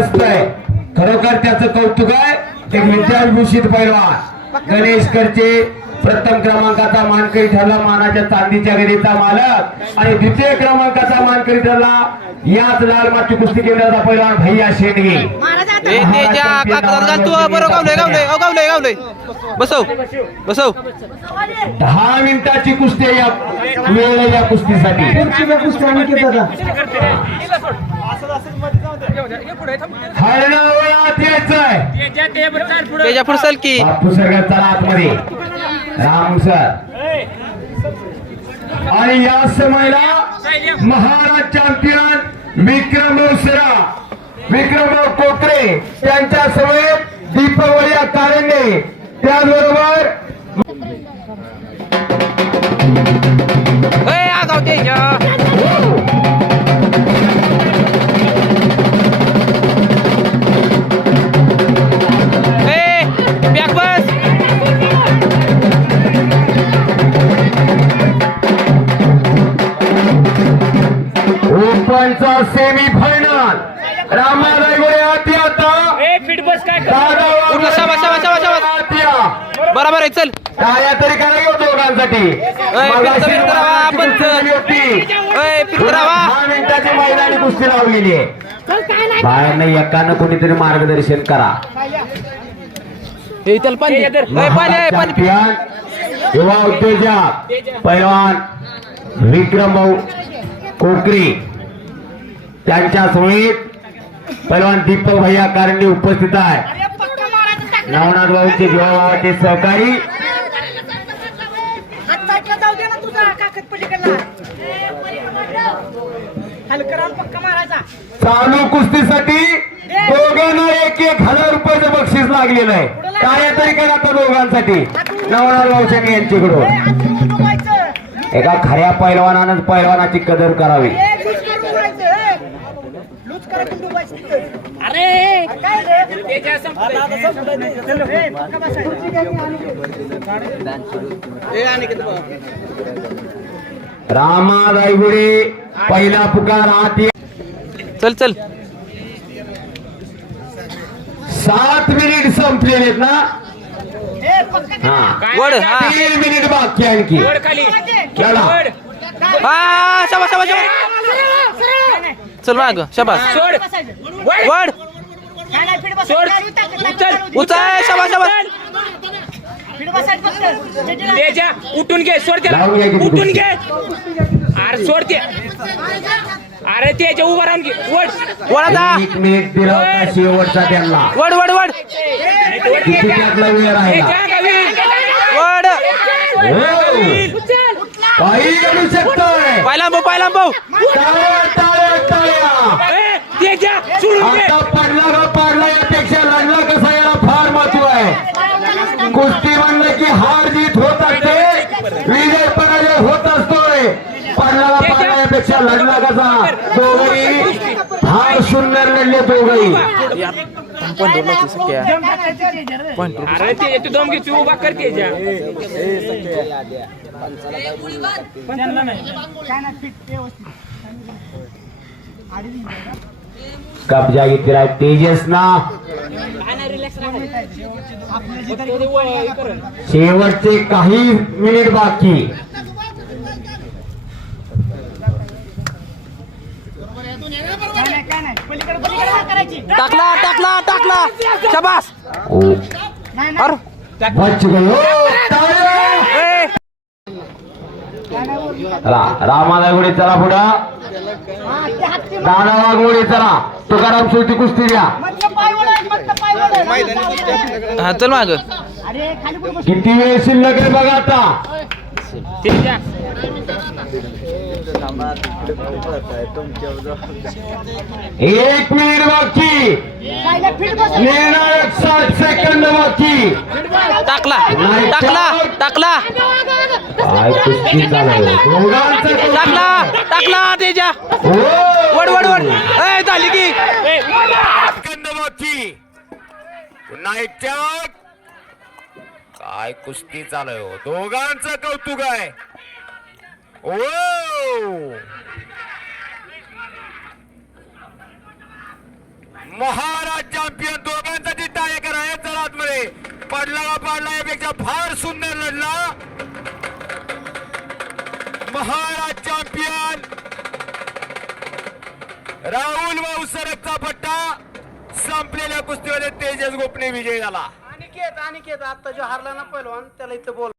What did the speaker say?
बसतोय खरोखर त्याचं कौतुक आहे. एक विद्याभूषित पैलवान गणेश करचे प्रथम क्रमांकाचा मानकरी ठरला. मानाच्या चांदीच्या गरीचा मालक. आणि द्वितीय क्रमांकाचा मानकरी ठरला. याच लाल माती कुस्ती केंद्राचा पैलवान भैया शेंडगे. बसव बसव. दहा मिनिटाची कुस्ती आहे या वेळ आहे या कुस्तीसाठी. की. सर चला आतमध्ये. राम सर. आणि या समयला महाराज चॅम्पियन विक्रमभाऊ सरा विक्रमभाऊ कोकरे त्यांच्या समवेत दीपावली कारंडे त्याचबरोबर सेमी फायनल रामाराय आती आता. आती. बरोबर आहे चल. टाळ्या तरी करा घेऊ दोघांसाठी. फिरता राहा, आपण दहा मिनिटाची मैदानी कुस्ती लावलेली आहे. बाहेरनं एकानं कोणीतरी मार्गदर्शन करा. युवा उद्योजक पैलवान विक्रम भाऊ कोकरी. त्यांच्या समेत पैलवान दीपक भैया कारंडे उपस्थित आहे. नवनाथ भाऊचे जीवा भावाचे सहकारी चालू कुस्तीसाठी दोघांना एक एक हजार रुपयाचं बक्षीस लागलेलं आहे. काय तरी करा आता दोघांसाठी. नवनाथ भाऊशेने यांच्याकडून. एका खऱ्या पैलवानानं पैलवानाची कदर करावी. अरे काय रे? आता- आता संपलं ते. ए, पक्का बसायचं. रामा रायगुडे पहिला पुकार आत। ये. चल चल। सात मिनिट संपलेले आहेत ना? ए, पक्का हा। वड हा तीन मिनिट बाकी आणखी. खेळा हा शाबास शाबास शाबास चल माग शाबास. बसायचं. वड काय नाही, फिट बसायचं. चालू, ताकद लागली, चालू. उचाय शाबास शाबास. उठून घे सोड त्याला. उठून. घे. अरे सोड ते. अरे तेजा उभा राहून घे. वड वड आता. एक मिनिट दिला होता शेवटचा त्यांना. वड वड वड किती त्यातला वेळ राहिला. वड हो. शकतोय. भाऊ भाऊ आता पडला का पडला यापेक्षा लढला कसा याला फार महत्त्व आहे. कुस्ती म्हणलं की हार जीत होत असते विजय पराजय होत असतोय. पडला का पडला यापेक्षा लढला कसा? दोघही फार सुंदर लढले दोघही. अरे ते तू दम काय नाही, व्यवस्थित. कब्जा घेतलेला तेजस ना. शेवटचे काही मिनिट बाकी. टाकला टाकला टाकला. शाबास. रामाला गुढी चला पुढं. दादा वाघोडी चला. तुकाराम शेवटी कुस्ती वळव. हा चल माग. किती वेळ शिल्लक आहे बघा आता? एक मिनिट बाकी काय नाही, साठ सेकंद बाकी टाकला टाकला टाकला. टाकला टाकला तेजा. हो! वड वड वड. ए झाली की. सेकंद बाकी पुन्हा एकट्यात काय कुस्ती चालू आहे हो? दोघांचं कौतुक आहे. ओ महाराज चॅम्पियन दोघांसाठी आहे करा चला आतमध्ये. पडला पाडला यापेक्षा फार सुंदर लढला. महाराज चॅम्पियन! राहुल भाऊ सरकचा पट्टा संपलेल्या कुस्तीमध्ये तेजस गोपने विजय झाला. अनिकेत अनिकेत आता जो हारला ना पहिलवान त्याला इथं बोल